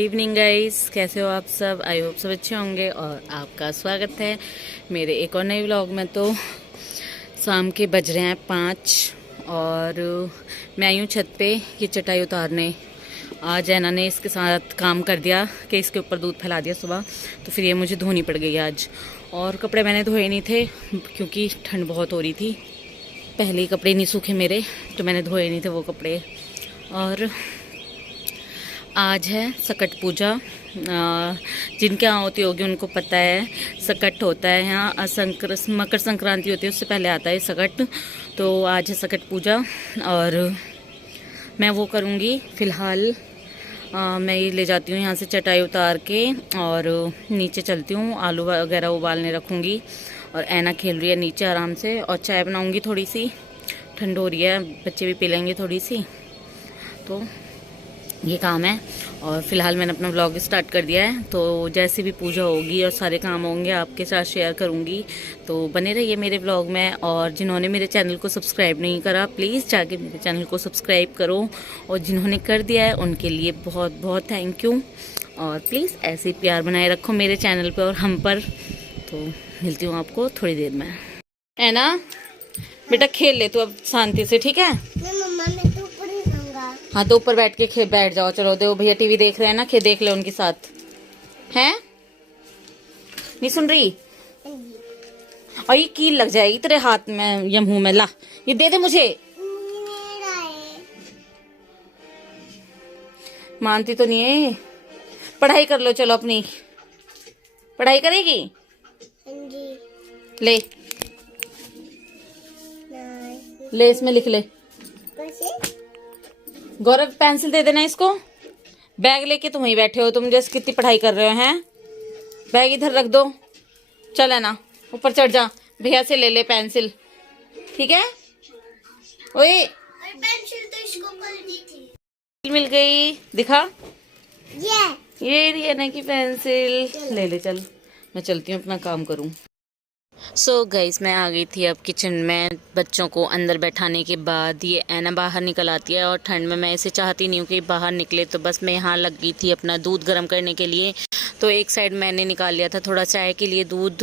Evening guys, कैसे हो आप सब। आई होप सब अच्छे होंगे और आपका स्वागत है मेरे एक और नए व्लॉग में। तो शाम के बज रहे हैं 5 और मैं आई हूँ छत पे ये चटाई उतारने। आज ऐना ने इसके साथ काम कर दिया कि इसके ऊपर दूध फैला दिया सुबह, तो फिर ये मुझे धोनी पड़ गई आज। और कपड़े मैंने धोए नहीं थे क्योंकि ठंड बहुत हो रही थी। पहले ही कपड़े नहीं सूखे मेरे, तो मैंने धोए नहीं थे वो कपड़े। और आज है सकट पूजा। जिनके यहाँ होती होगी उनको पता है, सकट होता है यहाँ मकर संक्रांति होती है, उससे पहले आता है सकट। तो आज है सकट पूजा और मैं वो करूँगी। फ़िलहाल मैं ये ले जाती हूँ यहाँ से चटाई उतार के और नीचे चलती हूँ। आलू वगैरह उबालने रखूँगी और ऐना खेल रही है नीचे आराम से। और चाय बनाऊँगी, थोड़ी सी ठंड हो रही है, बच्चे भी पी लेंगे थोड़ी सी। तो ये काम है। और फिलहाल मैंने अपना व्लॉग स्टार्ट कर दिया है, तो जैसे भी पूजा होगी और सारे काम होंगे आपके साथ शेयर करूंगी। तो बने रहिए मेरे व्लॉग में। और जिन्होंने मेरे चैनल को सब्सक्राइब नहीं करा, प्लीज़ जाके मेरे चैनल को सब्सक्राइब करो। और जिन्होंने कर दिया है उनके लिए बहुत बहुत थैंक यू। और प्लीज़ ऐसे ही प्यार बनाए रखो मेरे चैनल पर और हम पर। तो मिलती हूँ आपको थोड़ी देर में, है ना बेटा। खेल ले तू अब शांति से, ठीक है। हाँ तो ऊपर बैठ के बैठ जाओ। चलो दो भैया टीवी देख रहे हैं ना, देख ले उनके साथ। हैं नहीं सुन रही? और ये कील लग जाएगी तेरे हाथ में या मुंह में। ला ये दे दे मुझे। मानती तो नहीं है। पढ़ाई कर लो, चलो अपनी पढ़ाई करेगी। ले ले इसमें लिख ले। गौरव पेंसिल दे देना इसको। बैग लेके तुम ही बैठे हो, तुम जैसे कितनी पढ़ाई कर रहे हो। हैं बैग इधर रख दो। चल है ना, ऊपर चढ़ जा, भैया से ले ले पेंसिल, ठीक है। ओए पेंसिल तो इसको कल दी थी। मिल गई, दिखा। ये रही है ना की पेंसिल। ले ले चल, मैं चलती हूँ अपना काम करूँ। सो गाइस, मैं आ गई थी अब किचन में। बच्चों को अंदर बैठाने के बाद ये ऐना बाहर निकल आती है और ठंड में मैं इसे चाहती नहीं हूँ कि बाहर निकले, तो बस मैं यहाँ लग गई थी अपना दूध गर्म करने के लिए। तो एक साइड मैंने निकाल लिया था थोड़ा चाय के लिए दूध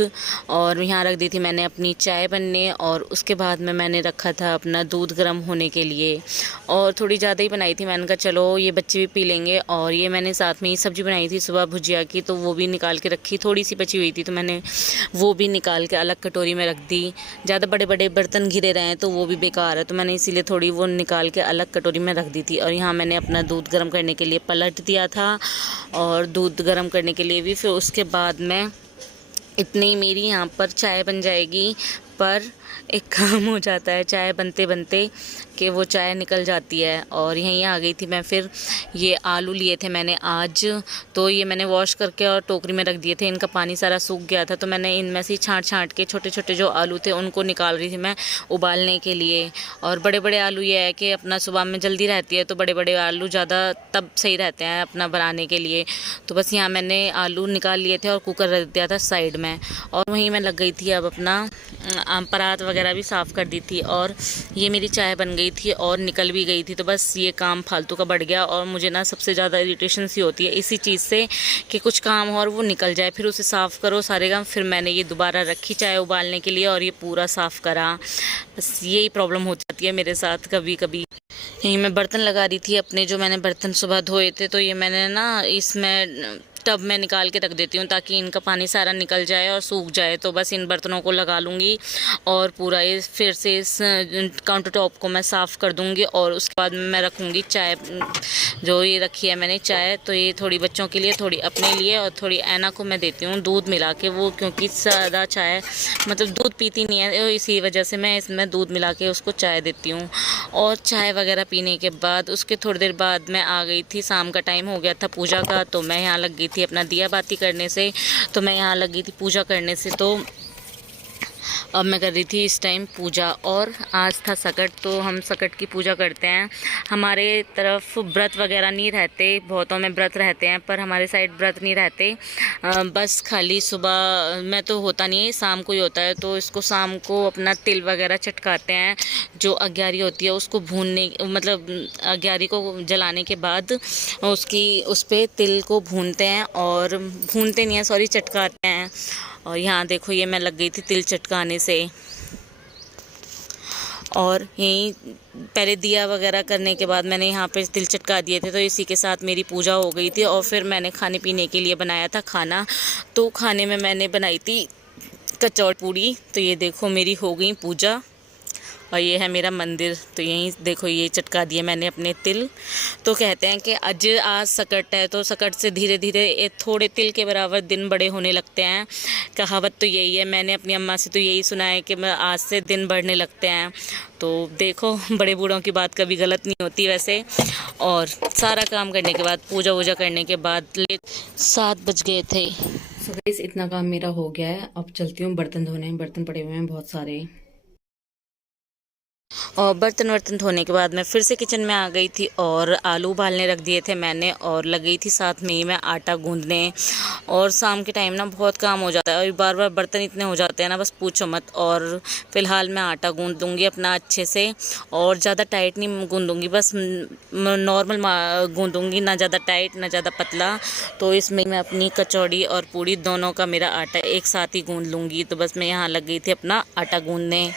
और यहाँ रख दी थी मैंने अपनी चाय बनने। और उसके बाद में मैंने रखा था अपना दूध गर्म होने के लिए। और थोड़ी ज़्यादा ही बनाई थी, मैंने कहा चलो ये बच्चे भी पी लेंगे। और ये मैंने साथ में ही सब्ज़ी बनाई थी सुबह भुजिया की, तो वो भी निकाल के रखी। थोड़ी सी बची हुई थी तो मैंने वो भी निकाल के अलग कटोरी में रख दी। ज़्यादा बड़े बड़े बर्तन घिरे रहे हैं तो वो भी बेकार है, तो मैंने इसीलिए थोड़ी वो निकाल के अलग कटोरी में रख दी थी। और यहाँ मैंने अपना दूध गर्म करने के लिए पलट दिया था और दूध गर्म करने के लिए भी। फिर उसके बाद में इतनी मेरी यहाँ पर चाय बन जाएगी। पर एक काम हो जाता है चाय बनते बनते कि वो चाय निकल जाती है। और यहीं आ गई थी मैं। फिर ये आलू लिए थे मैंने आज, तो ये मैंने वॉश करके और टोकरी में रख दिए थे। इनका पानी सारा सूख गया था, तो मैंने इनमें से छांट के छोटे छोटे जो आलू थे उनको निकाल रही थी मैं उबालने के लिए। और बड़े बड़े आलू ये है कि अपना सुबह में जल्दी रहती है, तो बड़े बड़े आलू ज़्यादा तब सही रहते हैं अपना बनाने के लिए। तो बस यहाँ मैंने आलू निकाल लिए थे और कुकर रख दिया था साइड में। और वहीं मैं लग गई थी अब अपना परात वगैरह भी साफ़ कर दी थी। और ये मेरी चाय बन गई थी और निकल भी गई थी। तो बस ये काम फालतू का बढ़ गया। और मुझे ना सबसे ज़्यादा इरिटेशन सी होती है इसी चीज़ से कि कुछ काम हो और वो निकल जाए, फिर उसे साफ़ करो सारे काम। फिर मैंने ये दोबारा रखी चाय उबालने के लिए और ये पूरा साफ़ करा। बस यही प्रॉब्लम हो जाती है मेरे साथ कभी कभी। यहीं मैं बर्तन लगा रही थी अपने, जो मैंने बर्तन सुबह धोए थे। तो ये मैंने ना इसमें टब में निकाल के रख देती हूँ ताकि इनका पानी सारा निकल जाए और सूख जाए। तो बस इन बर्तनों को लगा लूँगी और पूरा ये फिर से इस काउंटर टॉप को मैं साफ़ कर दूँगी। और उसके बाद मैं रखूँगी चाय, जो ये रखी है मैंने चाय। तो ये थोड़ी बच्चों के लिए, थोड़ी अपने लिए और थोड़ी ऐना को मैं देती हूँ दूध मिला के। वो क्योंकि ज़्यादा चाय मतलब दूध पीती नहीं है, इसी वजह से मैं इसमें दूध मिला के उसको चाय देती हूँ। और चाय वगैरह पीने के बाद उसके थोड़ी देर बाद मैं आ गई थी। शाम का टाइम हो गया था पूजा का, तो मैं यहाँ लग गई थी अपना दिया बाती करने से। तो मैं यहाँ लग गई थी पूजा करने से। तो अब मैं कर रही थी इस टाइम पूजा, और आज था सकट, तो हम सकट की पूजा करते हैं। हमारे तरफ व्रत वगैरह नहीं रहते, बहुतों में व्रत रहते हैं पर हमारे साइड व्रत नहीं रहते। बस खाली सुबह में तो होता नहीं है, शाम को ही होता है। तो इसको शाम को अपना तिल वगैरह चटकाते हैं, जो अग्यारी होती है उसको भूनने, मतलब अग्यारी को जलाने के बाद उस पर तिल को भूनते हैं, और भूनते नहीं हैं, सॉरी, चटकाते हैं। और यहाँ देखो ये मैं लग गई थी तिल चटकाने से। और यहीं पहले दिया वगैरह करने के बाद मैंने यहाँ पे तिल चटका दिए थे, तो इसी के साथ मेरी पूजा हो गई थी। और फिर मैंने खाने पीने के लिए बनाया था खाना, तो खाने में मैंने बनाई थी कचौड़ पूड़ी। तो ये देखो मेरी हो गई पूजा, और ये है मेरा मंदिर। तो यहीं देखो ये चटका दिए मैंने अपने तिल। तो कहते हैं कि आज सकट है, तो सकट से धीरे धीरे थोड़े तिल के बराबर दिन बड़े होने लगते हैं। कहावत तो यही है, मैंने अपनी अम्मा से तो यही सुना है कि मैं आज से दिन बढ़ने लगते हैं। तो देखो बड़े बूढ़ों की बात कभी गलत नहीं होती वैसे। और सारा काम करने के बाद, पूजा वूजा करने के बाद 7 बज गए थे। सो गाइस इतना काम मेरा हो गया है। अब चलती हूँ बर्तन धोने, बर्तन पड़े हुए हैं बहुत सारे। और बर्तन वर्तन धोने के बाद मैं फिर से किचन में आ गई थी, और आलू उबालने रख दिए थे मैंने, और लग गई थी साथ में ही मैं आटा गूंदने। और शाम के टाइम ना बहुत काम हो जाता है, और बार बार बर्तन इतने हो जाते हैं ना, बस पूछो मत। और फिलहाल मैं आटा गूंद दूँगी अपना अच्छे से, और ज़्यादा टाइट नहीं गूंदूँगी, बस नॉर्मल गूंदूँगी, ना ज़्यादा टाइट ना ज़्यादा पतला। तो इसमें मैं अपनी कचौड़ी और पूड़ी दोनों का मेरा आटा एक साथ ही गूंद लूँगी। तो बस मैं यहाँ लग गई थी अपना आटा गूंदने।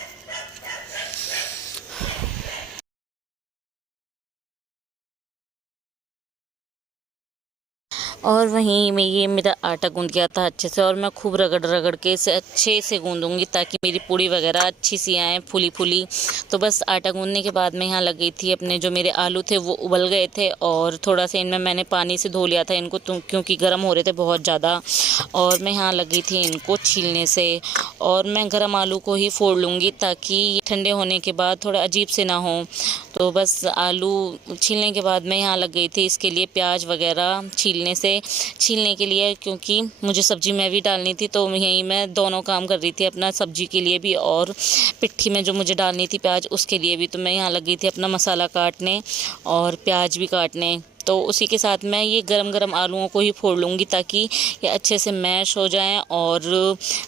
और वहीं में ये मेरा आटा गूंद गया था अच्छे से, और मैं खूब रगड़ रगड़ के इसे अच्छे से गूंदूंगी ताकि मेरी पूड़ी वगैरह अच्छी सी आए, फूली फूली। तो बस आटा गूंदने के बाद मैं यहाँ लग गई थी अपने, जो मेरे आलू थे वो उबल गए थे, और थोड़ा सा इनमें मैंने पानी से धो लिया था इनको, क्योंकि गर्म हो रहे थे बहुत ज़्यादा। और मैं यहाँ लगी थी इनको छीलने से, और मैं गर्म आलू को ही फोड़ लूँगी ताकि ठंडे होने के बाद थोड़ा अजीब से ना हो। तो बस आलू छीलने के बाद मैं यहाँ लग गई थी इसके लिए प्याज वगैरह छीलने के लिए, क्योंकि मुझे सब्जी में भी डालनी थी। तो यहीं मैं दोनों काम कर रही थी, अपना सब्जी के लिए भी और पिट्ठी में जो मुझे डालनी थी प्याज उसके लिए भी। तो मैं यहाँ लग गई थी अपना मसाला काटने और प्याज भी काटने। तो उसी के साथ मैं ये गरम गरम आलूओं को ही फोड़ लूँगी ताकि ये अच्छे से मैश हो जाएं, और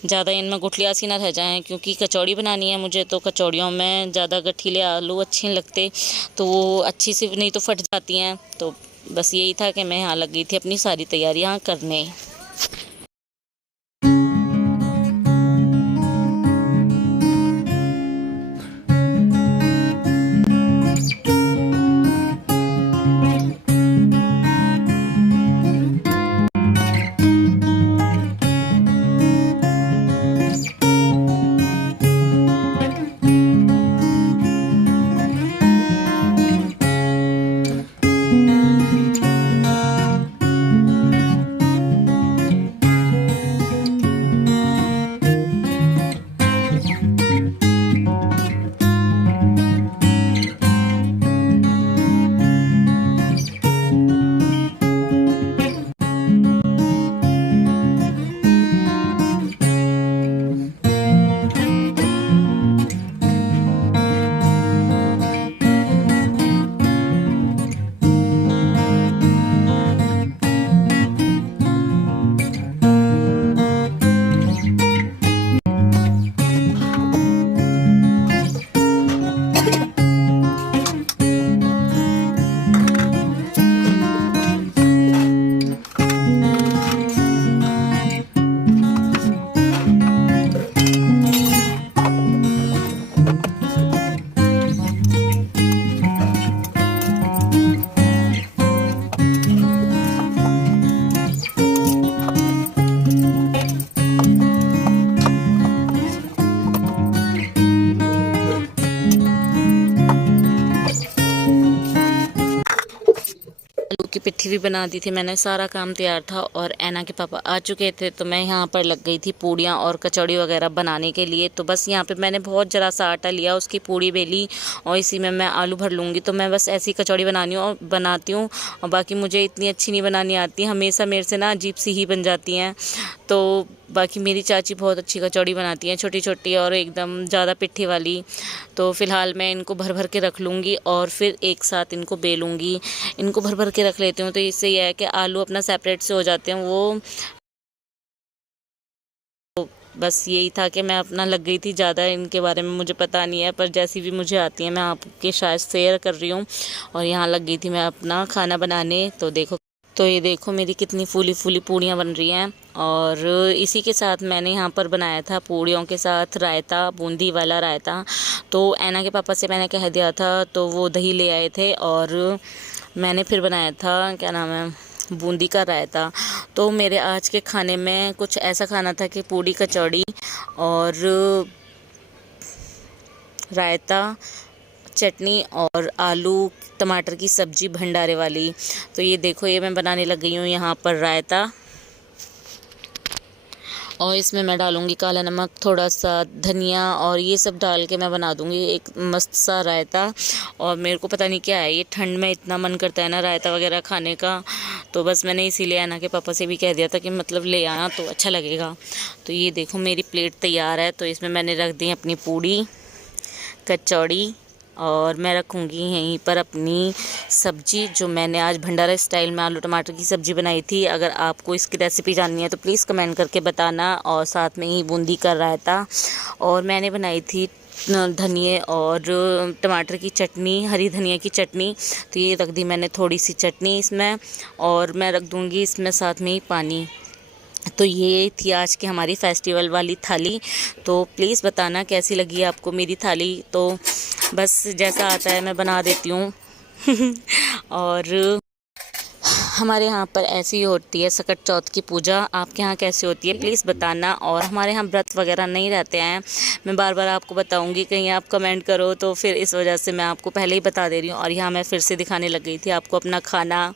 ज़्यादा इनमें गुठलियाँ सी ना रह जाएं, क्योंकि कचौड़ी बनानी है मुझे। तो कचौड़ियों में ज़्यादा गठीले आलू अच्छे नहीं लगते, तो वो अच्छी सी नहीं तो फट जाती हैं। तो बस यही था कि मैं यहाँ लग गई थी अपनी सारी तैयारियाँ करने। आलू की पिट्ठी भी बना दी थी मैंने, सारा काम तैयार था। और ऐना के पापा आ चुके थे, तो मैं यहाँ पर लग गई थी पूड़ियाँ और कचौड़ी वगैरह बनाने के लिए। तो बस यहाँ पे मैंने बहुत ज़रा सा आटा लिया, उसकी पूड़ी बेली, और इसी में मैं आलू भर लूँगी। तो मैं बस ऐसी कचौड़ी बनाती हूँ, और बाकी मुझे इतनी अच्छी नहीं बनानी आती, हमेशा मेरे से ना अजीब सी ही बन जाती हैं। तो बाकी मेरी चाची बहुत अच्छी कचौड़ी बनाती हैं, छोटी छोटी और एकदम ज़्यादा पिट्ठी वाली। तो फ़िलहाल मैं इनको भर भर के रख लूँगी और फिर एक साथ इनको बेलूँगी। इनको भर भर के रख लेती हूँ तो इससे यह है कि आलू अपना सेपरेट से हो जाते हैं। वो बस यही था कि मैं अपना लग गई थी, ज़्यादा इनके बारे में मुझे पता नहीं है, पर जैसी भी मुझे आती है मैं आपके शायद शेयर कर रही हूँ। और यहाँ लग गई थी मैं अपना खाना बनाने। तो ये देखो मेरी कितनी फूली फूली पूड़ियाँ बन रही हैं। और इसी के साथ मैंने यहाँ पर बनाया था पूड़ियों के साथ रायता, बूंदी वाला रायता। तो ऐना के पापा से मैंने कह दिया था तो वो दही ले आए थे और मैंने फिर बनाया था, क्या नाम है, बूंदी का रायता। तो मेरे आज के खाने में कुछ ऐसा खाना था कि पूड़ी कचौड़ी और रायता, चटनी और आलू टमाटर की सब्जी भंडारे वाली। तो ये देखो ये मैं बनाने लग गई हूँ यहाँ पर रायता, और इसमें मैं डालूँगी काला नमक, थोड़ा सा धनिया और ये सब डाल के मैं बना दूँगी एक मस्त सा रायता। और मेरे को पता नहीं क्या है, ये ठंड में इतना मन करता है ना रायता वगैरह खाने का, तो बस मैंने इसीलिए ऐना के पापा से भी कह दिया था कि मतलब ले आना तो अच्छा लगेगा। तो ये देखो मेरी प्लेट तैयार है। तो इसमें मैंने रख दी अपनी पूड़ी कचौड़ी और मैं रखूँगी यहीं पर अपनी सब्जी जो मैंने आज भंडारा स्टाइल में आलू टमाटर की सब्ज़ी बनाई थी। अगर आपको इसकी रेसिपी जाननी है तो प्लीज़ कमेंट करके बताना। और साथ में ही बूंदी का रायता, और मैंने बनाई थी धनिए और टमाटर की चटनी, हरी धनिया की चटनी। तो ये रख दी मैंने थोड़ी सी चटनी इसमें, और मैं रख दूँगी इसमें साथ में ही पानी। तो ये थी आज की हमारी फेस्टिवल वाली थाली। तो प्लीज़ बताना कैसी लगी आपको मेरी थाली। तो बस जैसा आता है मैं बना देती हूँ और हमारे यहाँ पर ऐसी ही होती है सकट चौथ की पूजा। आपके यहाँ कैसे होती है प्लीज़ बताना। और हमारे यहाँ व्रत वगैरह नहीं रहते हैं, मैं बार बार आपको बताऊँगी, कहीं आप कमेंट करो तो फिर इस वजह से मैं आपको पहले ही बता दे रही हूँ। और यहाँ मैं फिर से दिखाने लग गई थी आपको अपना खाना।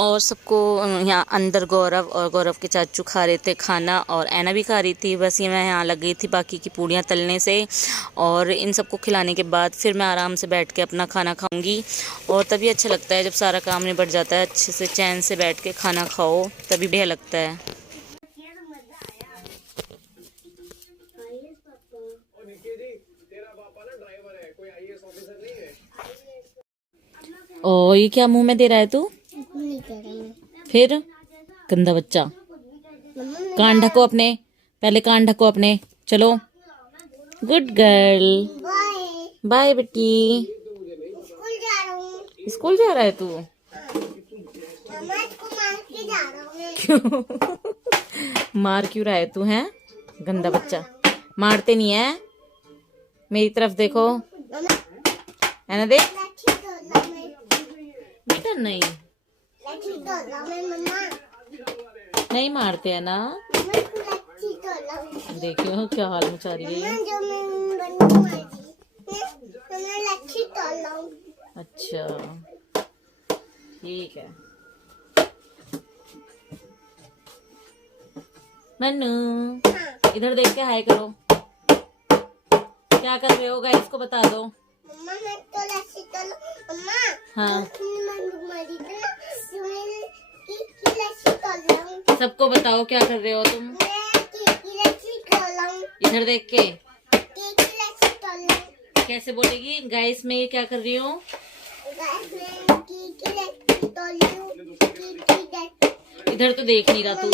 और सबको यहाँ अंदर गौरव और गौरव के चाचू खा रहे थे खाना, और ऐना भी खा रही थी। बस ये मैं यहाँ लग गई थी बाकी की पूड़ियाँ तलने से, और इन सबको खिलाने के बाद फिर मैं आराम से बैठ के अपना खाना खाऊंगी। और तभी अच्छा लगता है जब सारा काम निपट जाता है, अच्छे से चैन से बैठ के खाना खाओ, तभी बढ़िया लगता है। ओ ये क्या मुंह में दे रहा है तू? फिर गंदा बच्चा, कान ढको अपने, पहले कान ढको अपने। चलो गुड गर्ल, बाय बेटी। स्कूल जा रहा है तू? क्यों मार क्यों रहा है तू? है गंदा बच्चा, मारते नहीं है। मेरी तरफ देखो, है ना, देख बेटा, नहीं मारते है ना। देखियो क्या हाल मचा रही है। अच्छा ठीक है। मन्नू इधर देख के हाय करो। क्या कर रहे हो गाइस को बता दो। हाँ सबको बताओ क्या कर रहे हो तुम। इधर देख के कैसे बोलेगी गाइस मैं ये क्या कर रही हूँ। इधर तो देख नहीं रहा तू।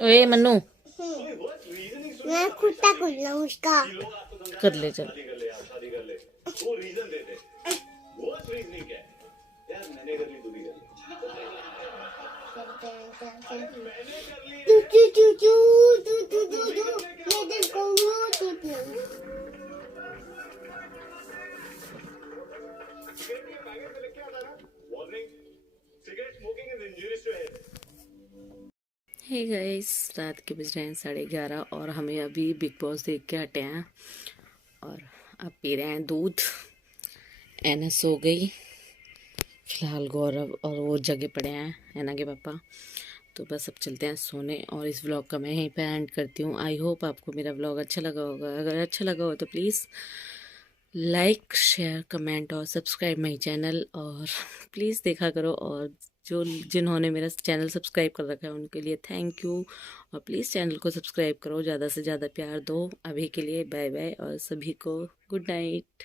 ओए मन्नू मैं कुत्ता कर रहा हूँ उसका। कर ले चल। हे गाइस रात के बज रहे हैं 11:30 और हमें अभी बिग बॉस देख के हटे हैं और अब पी रहे हैं दूध। ऐना सो गई, फिलहाल गौरव और वो जगे पड़े हैं ऐना के पापा। तो बस अब चलते हैं सोने, और इस व्लॉग का मैं यहीं पे एंड करती हूँ। आई होप आपको मेरा व्लॉग अच्छा लगा होगा। अगर अच्छा लगा हो तो प्लीज़ लाइक, शेयर, कमेंट और सब्सक्राइब माई चैनल, और प्लीज़ देखा करो। और जिन्होंने मेरा चैनल सब्सक्राइब कर रखा है उनके लिए थैंक यू, और प्लीज़ चैनल को सब्सक्राइब करो, ज़्यादा से ज़्यादा प्यार दो। अभी के लिए बाय बाय, और सभी को गुड नाइट।